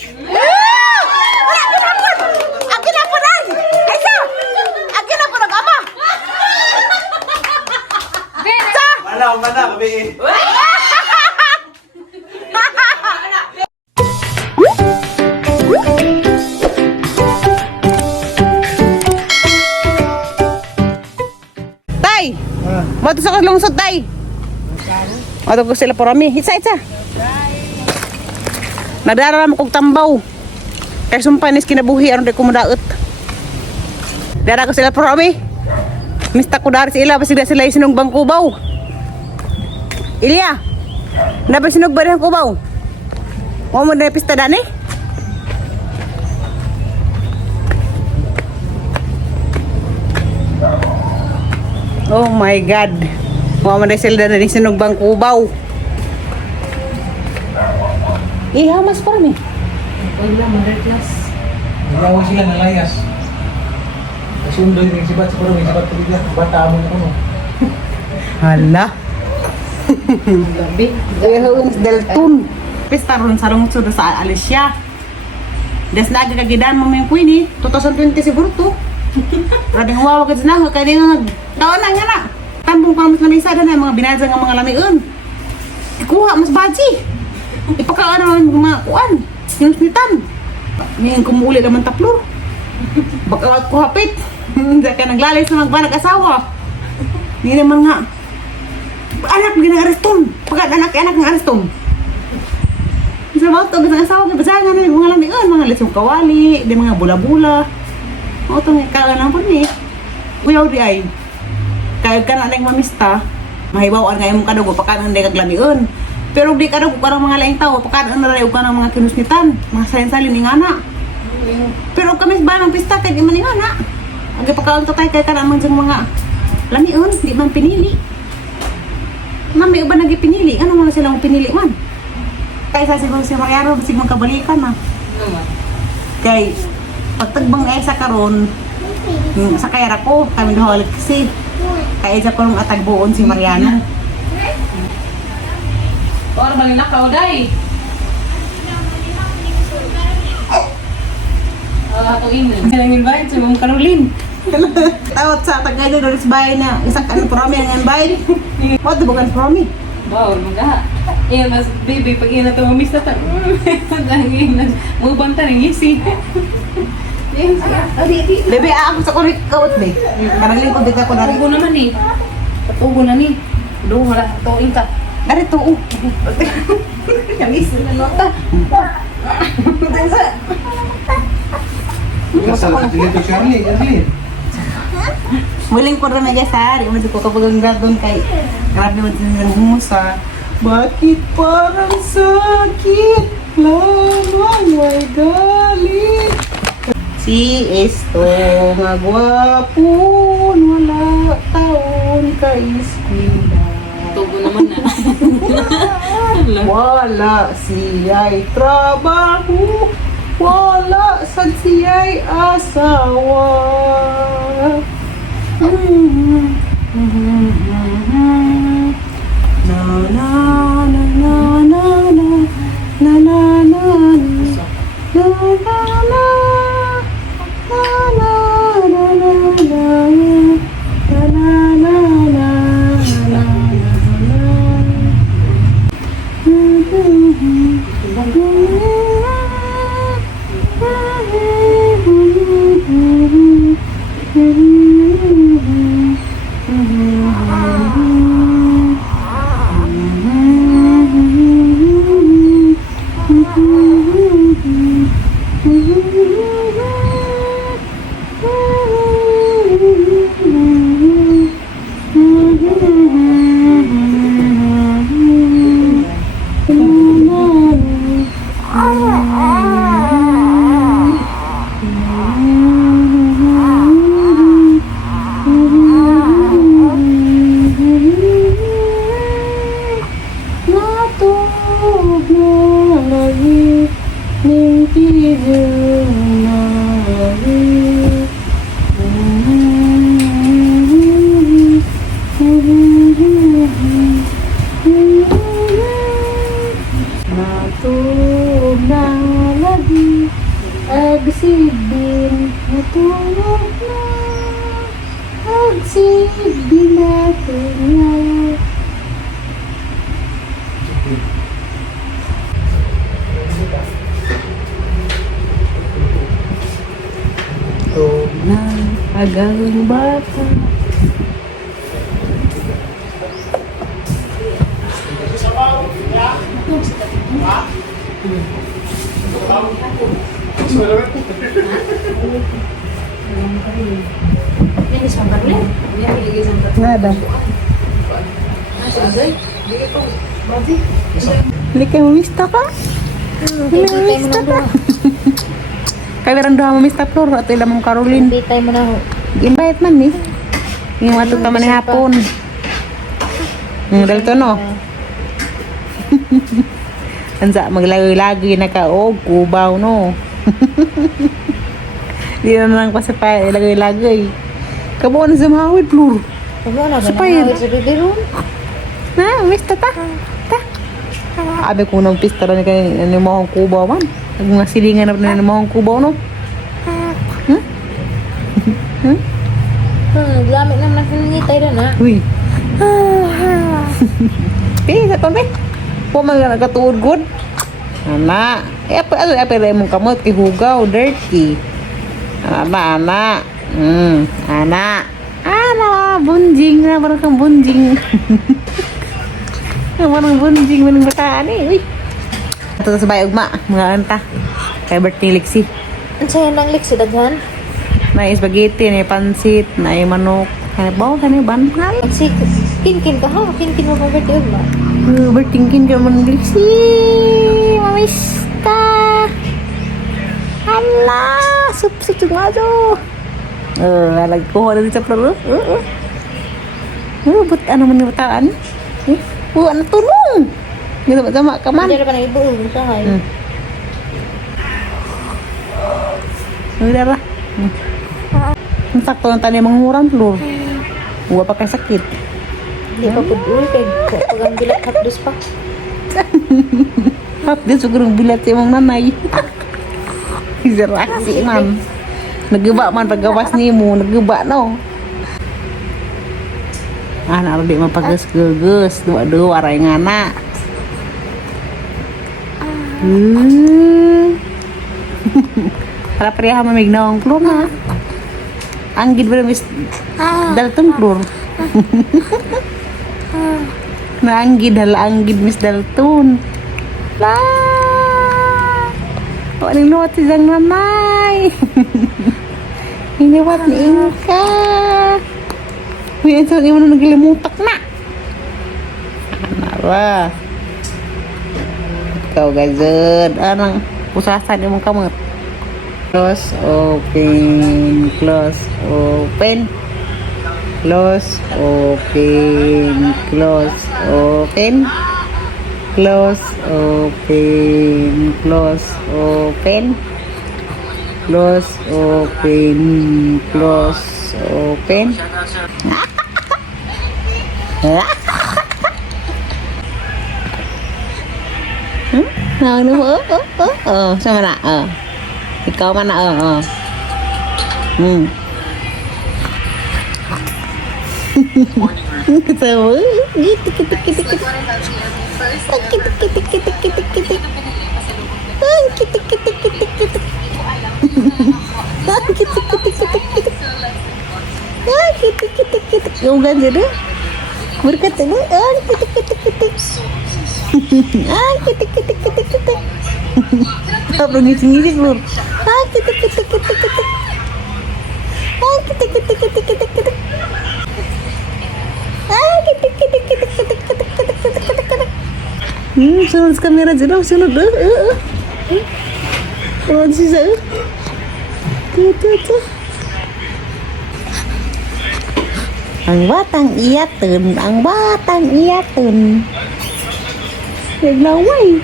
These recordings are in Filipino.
Akin na po na! Esa! Akin na po nag-ama! Sa! Mana, babi. Tay! Bato sa kalungsod, tay! Bato ko sila porami. Itsa. Nadara mo kong tambaw. Kaya sumpanis kinabuhi, ano di ko madaot. Dara ko sila porami. Mista ko dari sila, basi sila isinong bang kubaw. Ilya! Nabang sinog ba rin ang kubaw? Huwag mo na pista dani? Oh my God! Huwag mo na sila dani sinog bang kubaw. Ihamas pa rin eh. Wala, mother class. Nagawa sila ng layas. Kasundo yung sibat sa parang may sibat tuloy lang. Bata mo na kuno. Hala. Gabi. Ayun Delton. Pesta ron sa lungsod sa Alicia. Des na kagidan mo yung Queenie, 2020 siguro to. Rading huwag ka na, kaya nga taon na nga na. Tambong pa mas namisa na mga binasa ng mga lamiun. Ikuha mas baji. Ipakaon naman mga kuan. Yung snitan. Ngayon kumuli naman taplo. Baka ko hapit. Hindi ka naglalay sa mag-asawa. Hindi naman nga. Anak din ng areston. Pagkat anak ng areston. Sa mga ito, ng asawa ko, basahan nga na yung mga lamian, mga lesong kawali, di mga bula-bula. O ito nga, kaya lang po ni. Uyaw di ay. Kaya ka na ng mamista, mahibawaan nga yung kadugo, pagkat hindi kaglamian. Pero di kadugo ka ng mga laing tao, pagkat narayo ka ng mga kinusnitan, mga salin-salin ni ngana. Pero kami ba ng pista, kaya di man ni ngana. Ang ipakaon tatay, kaya ka naman sa mga lamian, di man pinili. May uban nagipinili. Ano mo silang pinili man? Kaya sa siguro si Mariano, basig magkabalikan na. Kay, pagtagbang ay sa karon, sa kayara ko, kami nahulit kasi. Kaya isa ko nung atagbuon si Mariano. Or malinakaw, day. Ato inin. Silang invite si Ma'am Caroline. Tawat sa tagay doon sa bahay na isang ano promi ang invite. What bukan promi? Wow, magaha. Iyan mas baby, pag iyan na ito, mamiss na ito. Mubanta rin isi. Bebe, ako sa kurik kawat be. Karang lingkod dito ko na rin. Tugo naman eh. Tugo na ni. Doon, wala. Tuin ka. Dari to. Kamis na nota. Kasal dito Charlie, Charlie. Muling ko rin na guys ha. Di mo ko kapag ang doon kay grabe mo din ng humusa. Bakit parang sakit lamang may galit? Si Esto nga gwapon, wala taon ka eskwela. Tugo naman na. Wala siya'y trabaho, wala sad siya'y asawa. Na na na na na na na na na na na Natulog na lagi Magsilbing matulog na. Magsilbing natin ngayon. So, Na agang bata. Ini sambar nih. Ini lagi sambar. Nggak ada. Hindi kayo mamista ka? Mamista ka? Kaya meron doon mamista Flor at ilang mong Caroline. Bitay mo na ho. Invite man ni. Yung matut naman ni hapon. Dahil to no. Ansa maglagay-lagay na ka o kubaw no. Di na lang kasi pa ilagay-lagay. Kabuo na sa mahawid Flor. Ano na Supaya. ganun? Sa bibiro. Na, mamista ta. Ta. Abi ko nang pista na kay ni mohong kubaw man. Ang mga silingan na ni mohong kubaw no. Lamit naman hinihintay na na. Uy. Pili sa ton, po man nga nagkatuod good. Ana, apa mong kamot kay hugaw, dirty. Ana. Ana, bunjing na, parang kang bunjing. Parang bunjing, manang bataan eh. Uy. Ito sa bayog ma, mga anta. Kay birthday Lexi. Ang sayo ng liksi daghan. Na spaghetti, na pansit, na manok. Kaya bawa ka na banhal. Si kin ka ha, kin mo pa birthday ba? Bertingkin ka man Lexi. Mamista. Hala, sup nga to. Lagko na din sa plaro. Ba't ano man yung bataan? Ano tulong? Hindi ba tama ka man? Hindi pa na ibu usahay. Udah lah. Sakto ng tani mga murang plur. Huwag pa kay sakit. Hindi pa pud uy kay pagang bilat hapdos pa. Hap, dia siguro bilat si mong nanay. Izerasi man. Naggiba man paggawas ni mo, naggiba no. Anak di mapagas-gagas, dua-dua aray ngana. Para priya mamignaw ang plur na. Anggid ba mis dalton plur. Naanggid hala anggid mis dalton. La. O ning luwat si Jang Mamay. Iniwat ni Inka. Uy, ito ni mo naglimutak na. Anara. Ikaw gazed. Anang usasan yung kamot. Close, open, close, open. Close, open, close, open. Close, open, close, open. Close, open, close, open. Ano mo? Sama na? Ikaw mana? Ketawa. Gitu. Ugan jadi berkata ni kitik. Apa ngisi keluar? Kitik. Sunod sa kamera dyan. Sunod. Sunod siya. Tuh. Ang batang iyaten. Naglaway.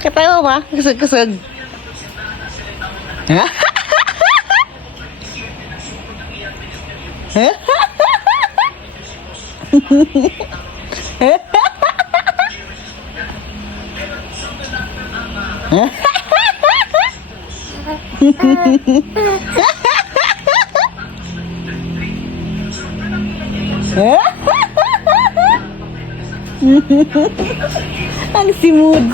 Ketawa ba? Keseg. Ang simod.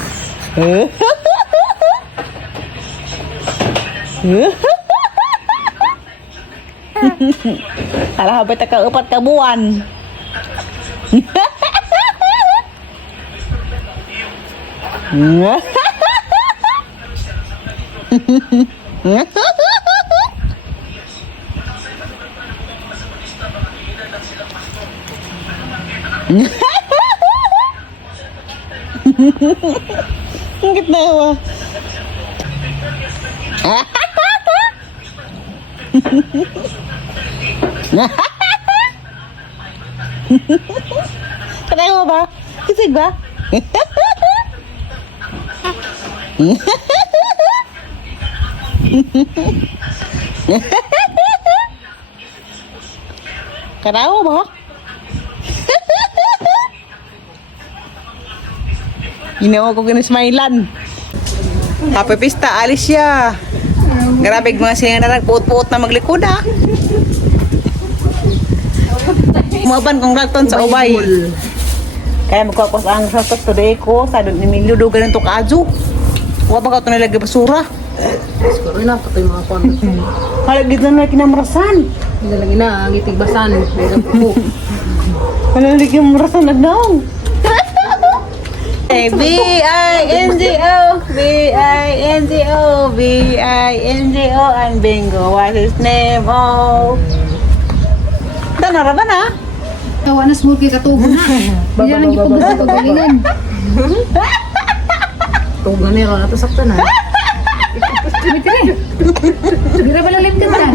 Alah, habay ta ka 4 ka buwan. Ang ketawa. Ketawa ba? Kisig ba? Ketawa ba? Ginawa ko ginismailan. Happy Pista, Alicia. Grabe mga silang na nagpuot-puot na maglikod ha. Maban kong lagton sa ubay. Kaya magkakos ang sasot today ko. Sa doon ni Emilio dugan ng tukadyo. Huwag ba ka ito nilagay basura? Siguro na, patay mga kwan. Halagid na kinamarasan. Hindi lagi na, ang itigbasan. Halagid kinamarasan na daw. B-I-N-G-O, B-I-N-G-O, B-I-N-G-O, and bingo, what's his name? Oh. Tanara ba na? Tawa na small kay katubo na. Hindi na lang ipagod sa pagalingan. Tugan na yun, ito sakta na. Tiri. Sige ba lalim ka na?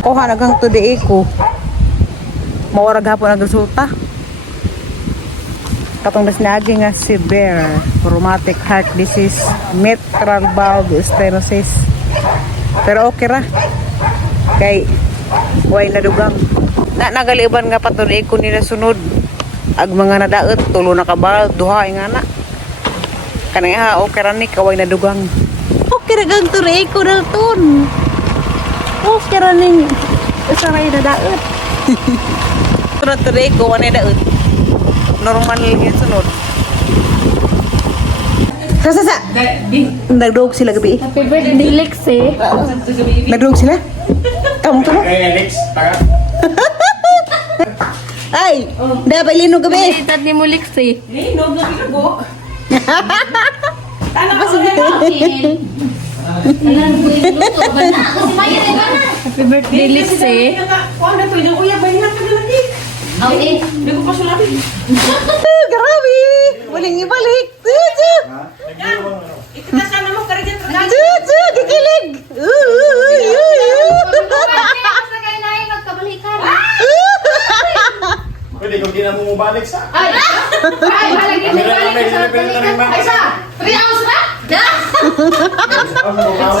Kuha nagang today ko. Mawarag hapon ang resulta. Katong nasnagi nga severe rheumatic heart disease, mitral valve stenosis. Pero okay ra. Kay way nadugang. Nagaliban nga patunay ko nila sunod. Ag mga nadaot, tulo na kabal, duha nga na. Kanang ha, okay ra ni kaway nadugang. Okay ra gang tunay ko na tun. Okay ra ni saray nadaot. Tunay ko wala nadaot. Normal yung sunod. Sa. Nagdog sila gabi. Happy birthday, Lexie. Nagdog sila? Kamu. Alex, taga. Ay, dapat linog gabi. Itat ni mo, Lexie. Linog gabi na po. Happy birthday, Lexie. Grabe! Waling ibalik! Kikilig! Pwede kung di na mo balik sa. Halagi mo balik sa balikan. Ay sa! 3 hours na?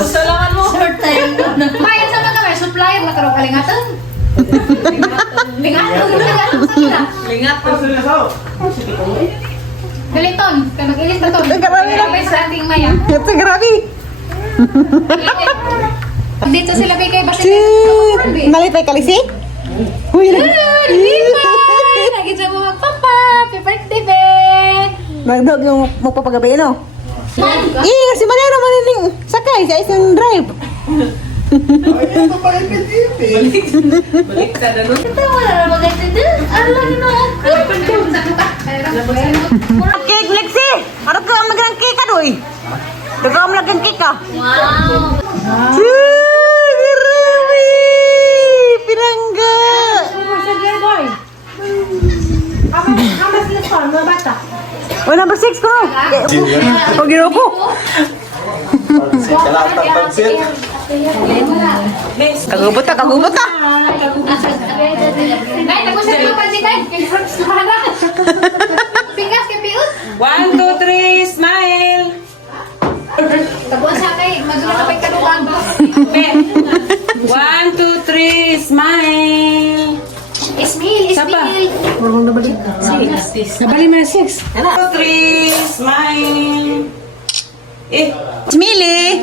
Salamat mo. Short time. Kaya sa mga may supplier na karong kalingatan. Lingat mo sa sila. Lingat mo. Galiton, kaya mag-ilis na to. May sa ating maya. Ito, grabe! Dito sila bigay basta. Nalitay kalisi? Uy, Lagi dyan mo magpapa. Happy birthday, Ben. nagdog yung magpapagabi, no? Kasi Mariano maniling sakay sa isang drive. Balik ka na nun. Ito, wala na maganda dun. Ano lang yun ako? Cake, Lexi! Ano ka ang magandang cake ka, doy? Daga ang magandang cake ka. Wow. Grabe! Pinangga! Oh, number 6 ko. Pag ginawa ko. Kagubot na. Nay, nag-usap mo pa si Nay. Pingas kay Piut. 1, 2, 3, smile! Tabuan sa kay, magula ka pa'y kaluwang. 1, 2, 3, smile. Ismail, Ismail. Marunong na balik. Nabali mo na 6. 2, 3, smile. Smiley!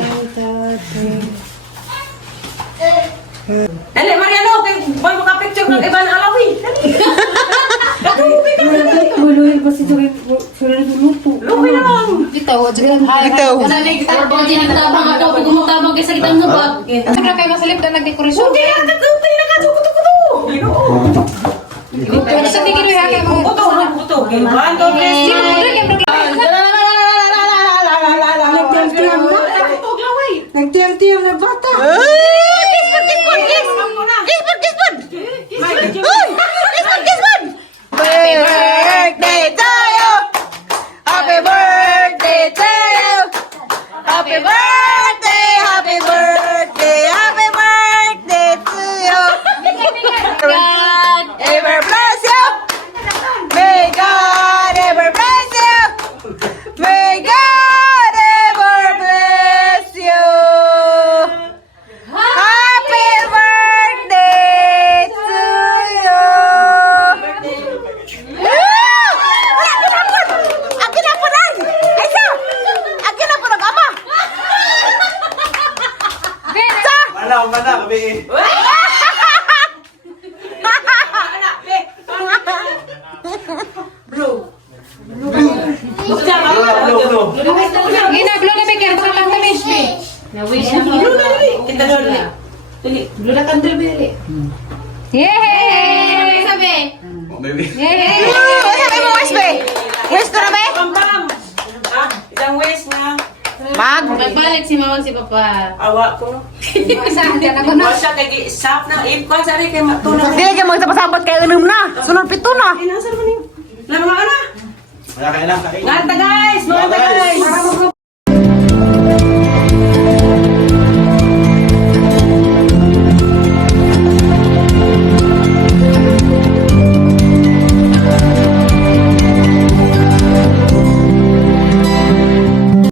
Dali, Mariano, kay boy makapicture ng iba na alawi. Buluhin ko si Surin Buluto. Lupi naman. Bitaw, dyan. Bitaw. Pag ginagtabang ako, pag gumutabang kayo sa kitang nubag. Siyempre kayo masalip na nagdekorasyon. Hindi yan, tayo na ka, kuto-kuto. Ano sa tigil mo kayo mga... Kuto. 1, 2, 3. Nagtiyang-tiyang na bata. Happy birthday to you! Happy birthday to you! Happy birthday! Happy birthday! Happy birthday to you! God ever bless you! May God ever bless you! May God ever bless you! Happy birthday to you! Akin na po lang! Isa! Akin na po lang, ama! Mana, kabi. Ina-blow na bigyan. Baka lang kami. Na-wish ako. Kita dulu. Blue na candle bili. Yay! Sabi. Yay! Sabi mo, Wes, be? Wes, ko na, be? Bam. Isang waist na. Mag! Magbalik si mama si papa. Awa ko. Saan dyan ako na? Mo siya kay sap na ipon sari kay matuna. Dili ka magtapasabot kay unum na. Sunod pito na. Ay, nasa man ni? Lama ka na. Wala ka na. Nganta guys, mga guys.